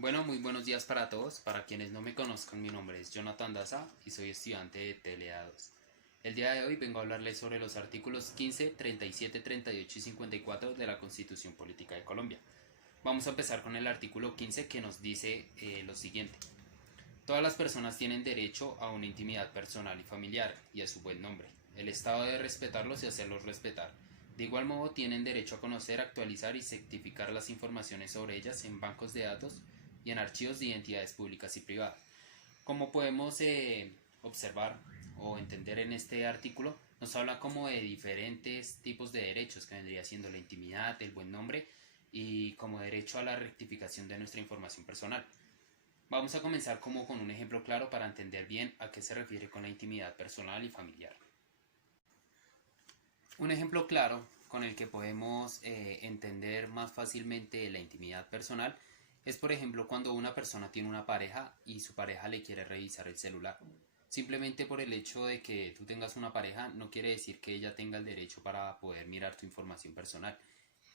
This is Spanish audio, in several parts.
Bueno, muy buenos días para todos. Para quienes no me conozcan, mi nombre es Jonathan Daza y soy estudiante de TLA2. El día de hoy vengo a hablarles sobre los artículos 15, 37, 38 y 54 de la Constitución Política de Colombia. Vamos a empezar con el artículo 15 que nos dice lo siguiente. Todas las personas tienen derecho a una intimidad personal y familiar y a su buen nombre. El Estado debe respetarlos y hacerlos respetar. De igual modo, tienen derecho a conocer, actualizar y certificar las informaciones sobre ellas en bancos de datos y en archivos de entidades públicas y privadas. Como podemos observar o entender en este artículo, nos habla como de diferentes tipos de derechos, que vendría siendo la intimidad, el buen nombre y como derecho a la rectificación de nuestra información personal. Vamos a comenzar como con un ejemplo claro para entender bien a qué se refiere con la intimidad personal y familiar. Un ejemplo claro con el que podemos entender más fácilmente la intimidad personal es, por ejemplo, cuando una persona tiene una pareja y su pareja le quiere revisar el celular. Simplemente por el hecho de que tú tengas una pareja no quiere decir que ella tenga el derecho para poder mirar tu información personal.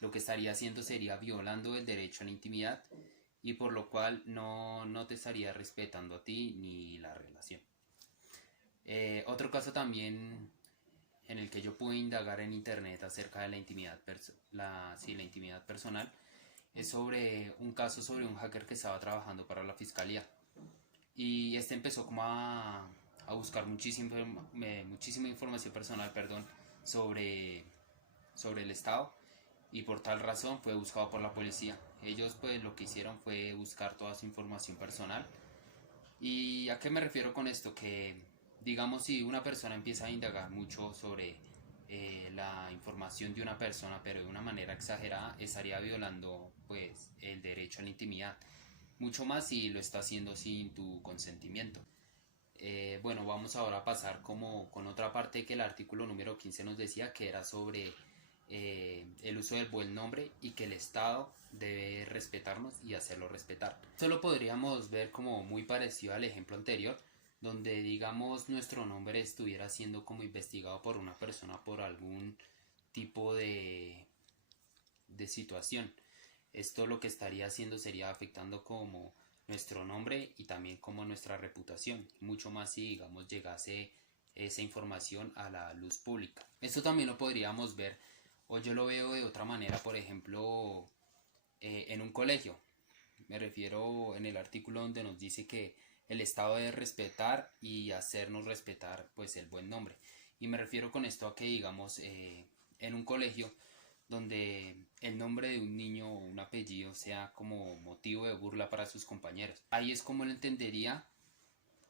Lo que estaría haciendo sería violando el derecho a la intimidad y por lo cual no te estaría respetando a ti ni la relación. Otro caso también en el que yo pude indagar en internet acerca de la intimidad personal es sobre un caso sobre un hacker que estaba trabajando para la fiscalía y este empezó como a buscar muchísima información personal, perdón, sobre, sobre el Estado y por tal razón fue buscado por la policía. Ellos pues lo que hicieron fue buscar toda su información personal. ¿Y a qué me refiero con esto? Que digamos si una persona empieza a indagar mucho sobre la información de una persona pero de una manera exagerada estaría violando pues el derecho a la intimidad, mucho más si lo está haciendo sin tu consentimiento. Bueno, vamos ahora a pasar como con otra parte que el artículo número 15 nos decía, que era sobre el uso del buen nombre y que el Estado debe respetarnos y hacerlo respetar. Esto lo podríamos ver como muy parecido al ejemplo anterior, donde digamos nuestro nombre estuviera siendo como investigado por una persona por algún tipo de situación. Esto lo que estaría haciendo sería afectando como nuestro nombre y también como nuestra reputación, mucho más si digamos llegase esa información a la luz pública. Esto también lo podríamos ver, o yo lo veo de otra manera, por ejemplo, en un colegio. Me refiero en el artículo donde nos dice que el Estado debe respetar y hacernos respetar pues el buen nombre. Y me refiero con esto a que digamos en un colegio donde el nombre de un niño o un apellido sea como motivo de burla para sus compañeros. Ahí es como lo entendería,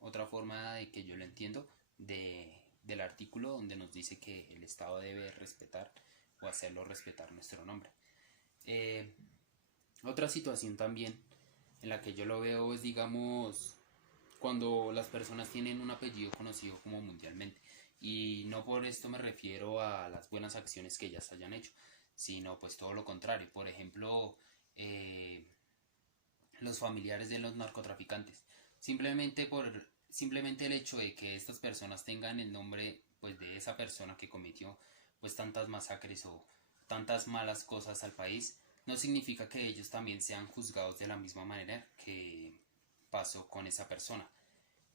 otra forma de que yo lo entiendo, del artículo donde nos dice que el Estado debe respetar o hacerlo respetar nuestro nombre. Eh, Otra situación también en la que yo lo veo es, digamos, cuando las personas tienen un apellido conocido como mundialmente. Y no por esto me refiero a las buenas acciones que ellas hayan hecho, sino pues todo lo contrario. Por ejemplo, eh, los familiares de los narcotraficantes. Simplemente el hecho de que estas personas tengan el nombre pues de esa persona que cometió pues tantas masacres o tantas malas cosas al país, no significa que ellos también sean juzgados de la misma manera que pasó con esa persona.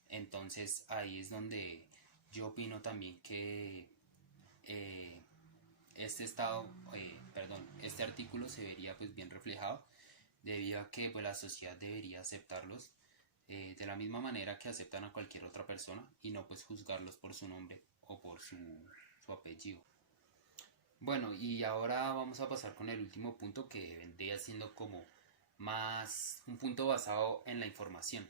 Entonces ahí es donde yo opino también que eh, este artículo se vería pues bien reflejado debido a que pues, la sociedad debería aceptarlos de la misma manera que aceptan a cualquier otra persona y no pues juzgarlos por su nombre o por su apellido. Bueno, y ahora vamos a pasar con el último punto que vendría siendo como más un punto basado en la información.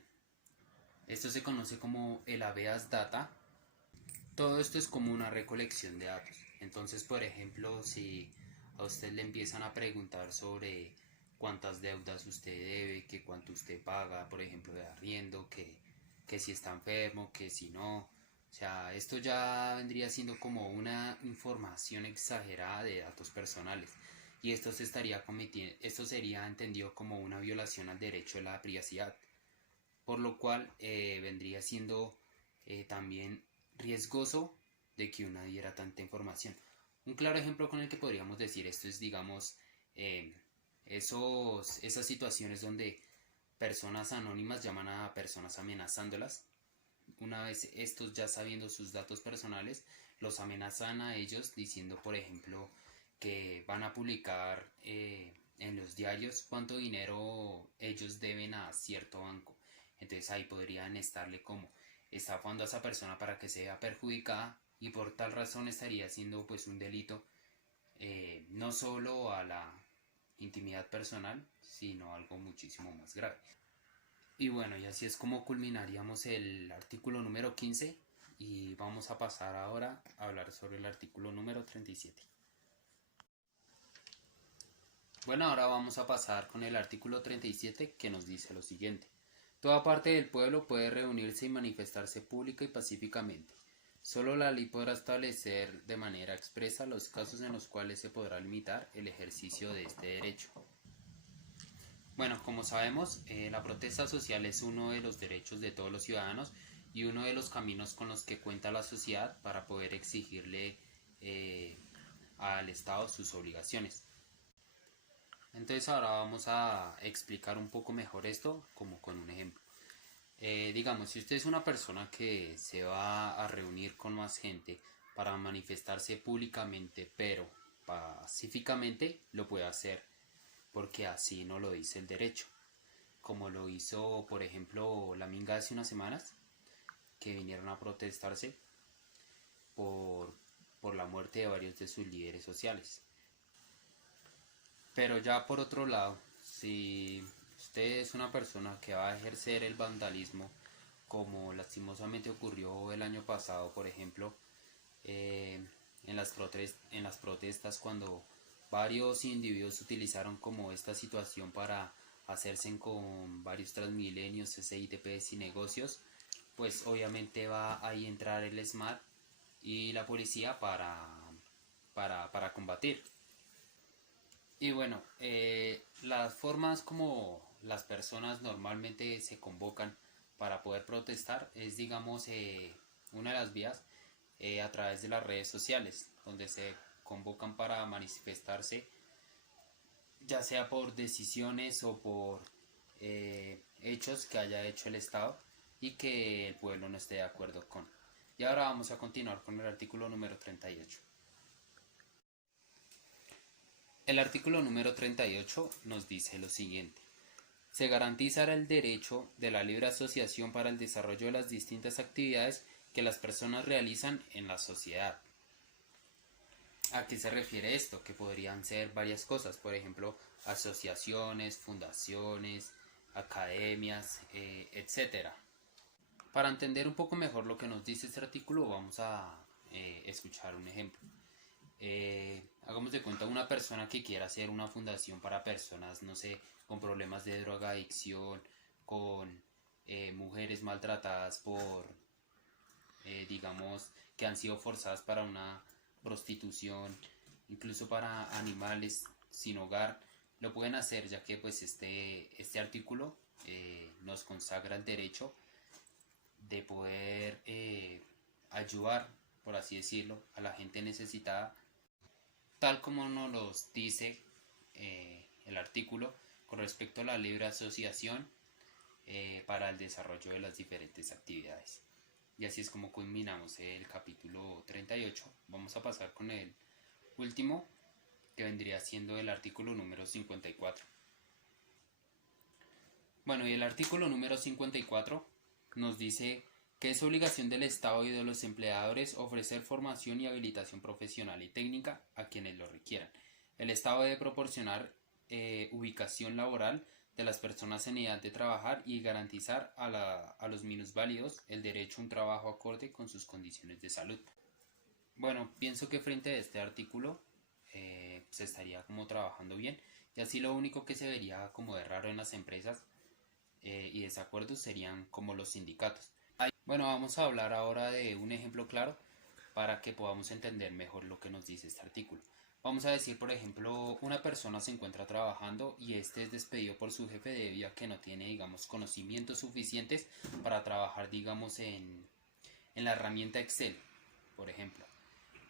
Esto se conoce como el habeas data. Todo esto es como una recolección de datos. Entonces, por ejemplo, si a usted le empiezan a preguntar sobre cuántas deudas usted debe, que cuánto usted paga, por ejemplo, de arriendo, que si está enfermo, que si no. O sea, esto ya vendría siendo como una información exagerada de datos personales. Y esto se estaría cometiendo, esto sería entendido como una violación al derecho de la privacidad, por lo cual vendría siendo también riesgoso de que una diera tanta información. Un claro ejemplo con el que podríamos decir esto es, digamos, esas situaciones donde personas anónimas llaman a personas amenazándolas. Una vez estos ya sabiendo sus datos personales, los amenazan a ellos diciendo, por ejemplo, que van a publicar en los diarios cuánto dinero ellos deben a cierto banco. Entonces ahí podrían estarle como estafando a esa persona para que sea perjudicada, y por tal razón estaría haciendo pues un delito, no solo a la intimidad personal, sino algo muchísimo más grave. Y bueno, y así es como culminaríamos el artículo número 15, y vamos a pasar ahora a hablar sobre el artículo número 37. Bueno, ahora vamos a pasar con el artículo 37, que nos dice lo siguiente. Toda parte del pueblo puede reunirse y manifestarse pública y pacíficamente. Solo la ley podrá establecer de manera expresa los casos en los cuales se podrá limitar el ejercicio de este derecho. Bueno, como sabemos, la protesta social es uno de los derechos de todos los ciudadanos y uno de los caminos con los que cuenta la sociedad para poder exigirle al Estado sus obligaciones. Entonces ahora vamos a explicar un poco mejor esto como con un ejemplo. Digamos, si usted es una persona que se va a reunir con más gente para manifestarse públicamente, pero pacíficamente, lo puede hacer porque así no lo dice el derecho. Como lo hizo, por ejemplo, la Minga hace unas semanas, que vinieron a protestarse por, por la muerte de varios de sus líderes sociales. Pero ya por otro lado, si usted es una persona que va a ejercer el vandalismo, como lastimosamente ocurrió el año pasado, por ejemplo, en las protestas, cuando varios individuos utilizaron como esta situación para hacerse con varios Transmilenios, SITPs y negocios, pues obviamente va a ahí entrar el SMAT y la policía para combatir. Y bueno, las formas como las personas normalmente se convocan para poder protestar es, digamos, una de las vías a través de las redes sociales, donde se convocan para manifestarse, ya sea por decisiones o por hechos que haya hecho el Estado y que el pueblo no esté de acuerdo con. Y ahora vamos a continuar con el artículo número 38. El artículo número 38 nos dice lo siguiente. Se garantizará el derecho de la libre asociación para el desarrollo de las distintas actividades que las personas realizan en la sociedad. ¿A qué se refiere esto? Que podrían ser varias cosas, por ejemplo, asociaciones, fundaciones, academias, etc. Para entender un poco mejor lo que nos dice este artículo, vamos a escuchar un ejemplo. Hagamos de cuenta una persona que quiera hacer una fundación para personas, no sé, con problemas de drogadicción, con mujeres maltratadas por, digamos, que han sido forzadas para una prostitución, incluso para animales sin hogar. Lo pueden hacer, ya que pues este artículo nos consagra el derecho de poder ayudar, por así decirlo, a la gente necesitada, tal como nos lo dice el artículo con respecto a la libre asociación para el desarrollo de las diferentes actividades. Y así es como culminamos el capítulo 38. Vamos a pasar con el último, que vendría siendo el artículo número 54. Bueno, y el artículo número 54 nos dice que es obligación del Estado y de los empleadores ofrecer formación y habilitación profesional y técnica a quienes lo requieran. El Estado debe proporcionar ubicación laboral de las personas en edad de trabajar y garantizar a los minusválidos el derecho a un trabajo acorde con sus condiciones de salud. Bueno, pienso que frente a este artículo se estaría como trabajando bien, y así lo único que se vería como de raro en las empresas y desacuerdos serían como los sindicatos. Bueno, vamos a hablar ahora de un ejemplo claro para que podamos entender mejor lo que nos dice este artículo. Vamos a decir, por ejemplo, una persona se encuentra trabajando y este es despedido por su jefe debido a que no tiene, digamos, conocimientos suficientes para trabajar, digamos, en la herramienta Excel, por ejemplo.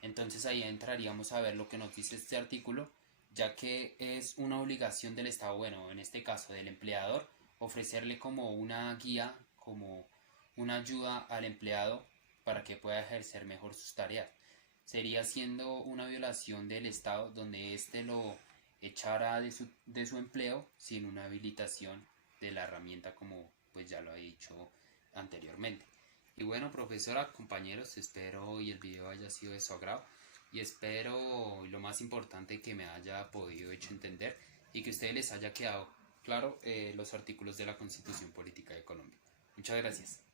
Entonces ahí entraríamos a ver lo que nos dice este artículo, ya que es una obligación del Estado, bueno, en este caso del empleador, ofrecerle como una guía, como una ayuda al empleado para que pueda ejercer mejor sus tareas. Sería siendo una violación del Estado donde éste lo echara de su empleo sin una habilitación de la herramienta como pues ya lo he dicho anteriormente. Y bueno, profesora, compañeros, espero hoy el video haya sido de su agrado y espero lo más importante que me haya podido hecho entender y que a ustedes les haya quedado claro los artículos de la Constitución Política de Colombia. Muchas gracias.